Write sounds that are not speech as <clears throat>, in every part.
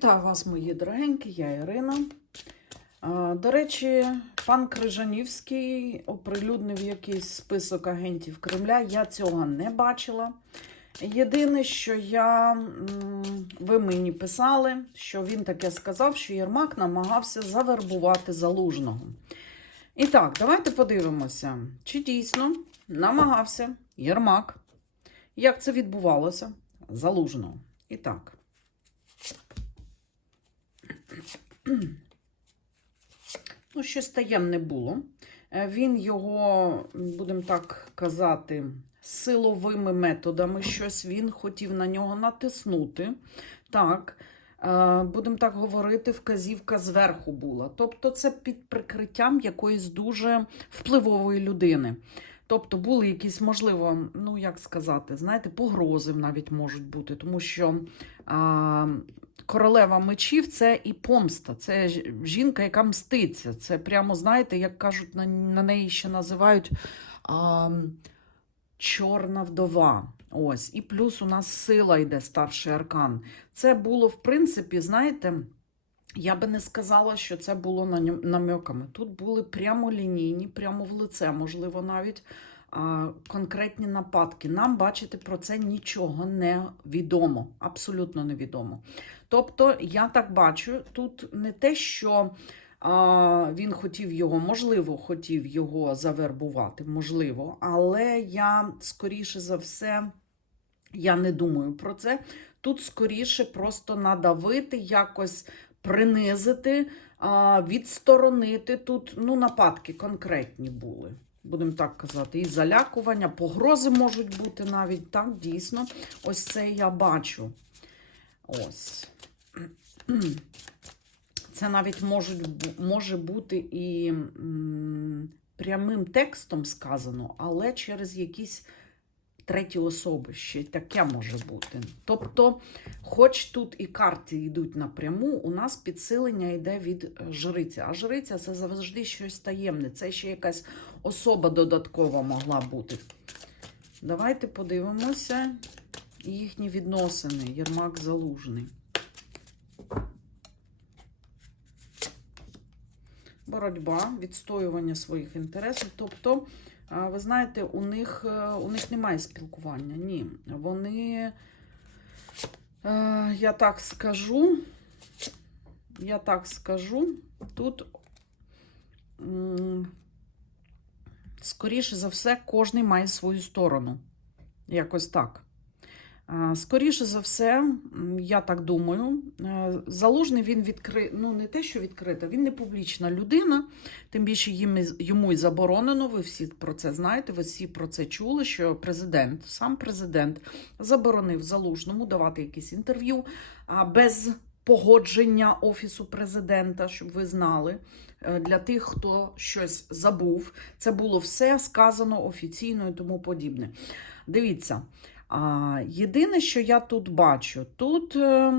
Вітаю вас, мої дорогенькі, я Ірина. До речі, пан Крижанівський оприлюднив якийсь список агентів Кремля. Я цього не бачила. Єдине, що я, ви мені писали, що він таке сказав, що Єрмак намагався завербувати залужного. І так, давайте подивимося, чи дійсно намагався Єрмак. Як це відбувалося? Залужного. І так. Ну, щось таємне було. Е, Він його, будемо так казати, силовими методами щось він хотів на нього натиснути. Так, е, будемо так говорити, вказівка зверху була. Тобто, це під прикриттям якоїсь дуже впливової людини. Тобто були якісь, можливо, ну як сказати, знаєте, погрози навіть можуть бути, тому що а, королева мечів це і помста, це жінка, яка мститься. Це прямо, знаєте, як кажуть, на, на неї ще називають а, чорна вдова. Ось, і плюс у нас сила йде, старший аркан. Це було, в принципі, знаєте. Я би не сказала, що це було намеками. Тут були прямо лінійні, прямо в лице, можливо, навіть конкретні нападки. Нам бачити про це нічого не відомо, абсолютно невідомо. Тобто, я так бачу, тут не те, що він хотів його, можливо, хотів його завербувати, можливо, але я скоріше за все. Я не думаю про це. Тут скоріше просто надавити, якось принизити, відсторонити. Тут ну, нападки конкретні були. Будемо так казати, і залякування, погрози можуть бути навіть так, дійсно. Ось це я бачу. Ось. <clears throat> Це навіть можуть, може бути і прямим текстом сказано, але через якісь треті особи ще таке може бути. Тобто, хоч тут і карти йдуть напряму, у нас підсилення йде від е, жриця. А жриця це завжди щось таємне. Це ще якась особа додаткова могла бути. Давайте подивимося їхні відносини. Єрмак Залужний. Боротьба, відстоювання своїх інтересів. Тобто, ви знаєте, у них, е, у них немає спілкування. Ні. Вони, е, я так скажу, я так скажу, тут, скоріше за все, кожен має свою сторону. Якось так. А, Скоріше за все, я так думаю, е, залужний він відкрит, ну не те, що відкрита, він не публічна людина, тим більше їм, йому і заборонено. Ви всі про це знаєте, ви всі про це чули, що президент, сам президент заборонив залужному давати якісь інтерв'ю без погодження офісу президента, щоб ви знали. Е, Для тих, хто щось забув, це було все сказано офіційно і тому подібне. Дивіться. Єдине, що я тут бачу, тут е,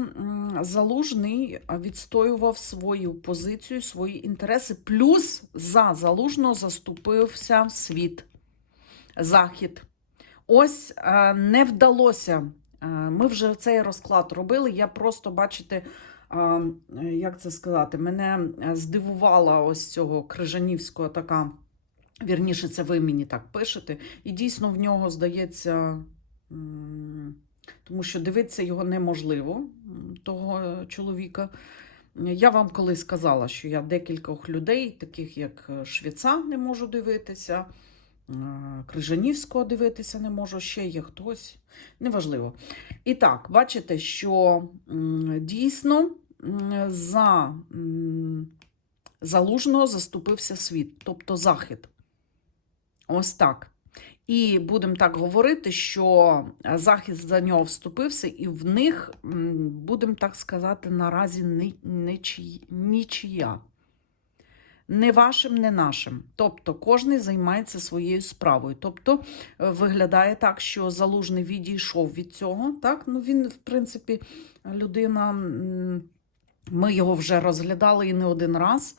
залужний відстоював свою позицію, свої інтереси, плюс за залужного заступився світ, захід. Ось е, не вдалося. Е, Ми вже цей розклад робили. Я просто, бачите, як це сказати, мене здивувала ось цього Крижанівського така. Вірніше, це ви мені так пишете. І дійсно в нього здається. Тому що дивитися його неможливо, того чоловіка. Я вам колись сказала, що я декількох людей, таких як е, Швіца, не можу дивитися, е, Крижанівського дивитися не можу, ще є хтось, неважливо. І так, бачите, що дійсно за залужного заступився світ, тобто Захід. Ось так. І будемо так говорити, що захист за нього вступився, і в них, будемо так сказати, наразі ничі- нічия. Не вашим, не нашим. Тобто кожен займається своєю справою. Тобто е, виглядає так, що залужний відійшов від цього. Так? Ну, він, в принципі, людина, ми його вже розглядали і не один раз.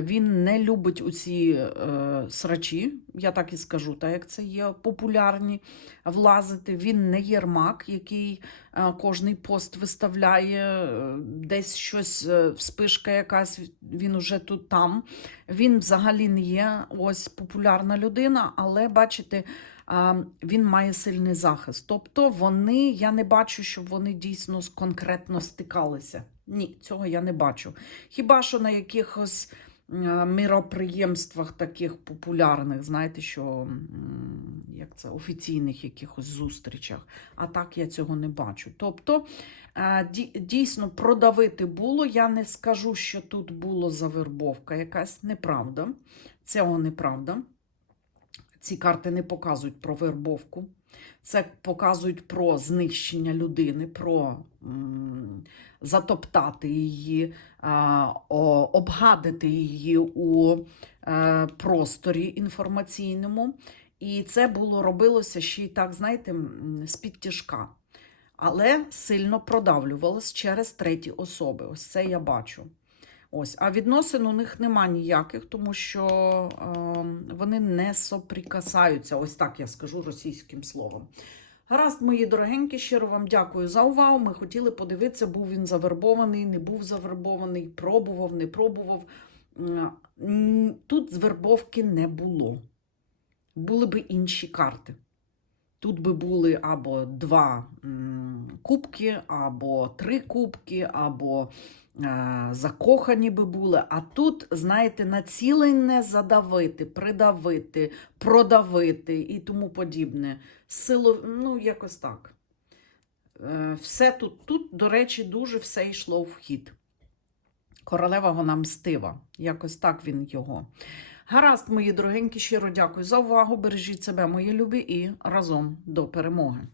Він не любить оці е, срачі, я так і скажу, так як це є популярні влазити. Він не єрмак, який е, кожний пост виставляє, е, десь щось, е, вспишка якась, він уже тут там. Він взагалі не є ось популярна людина, але бачите, він має сильний захист. Тобто вони, я не бачу, щоб вони дійсно конкретно стикалися. Ні, цього я не бачу. Хіба що на якихось міроприємствах таких популярних, знаєте, що як це офіційних якихось зустрічах. А так я цього не бачу. Тобто, дійсно продавити було. Я не скажу, що тут було завербовка якась неправда. Цього неправда. Ці карти не показують про вербовку. Це показують про знищення людини, про м, затоптати її, обгадити її у е, просторі інформаційному. І це було робилося ще й так, знаєте, з-під тяжка. Але сильно продавлювалось через треті особи. Ось це я бачу. Ось, а відносин у них нема ніяких, тому що е, вони не соприкасаються. Ось так я скажу російським словом. Гаразд, мої дорогенькі, щиро вам дякую за увагу. Ми хотіли подивитися, був він завербований, не був завербований, пробував, не пробував. Тут звербовки не було. Були би інші карти. Тут би були або два кубки, або три кубки, або закохані би були. А тут, знаєте, націлене задавити, придавити, продавити і тому подібне. Сило, ну, якось так. Е, Все тут, тут, до речі, дуже все йшло в хід. Королева вона мстива. Якось так він його. Гаразд, мої дорогенькі, щиро дякую за увагу. Бережіть себе, мої любі, і разом до перемоги.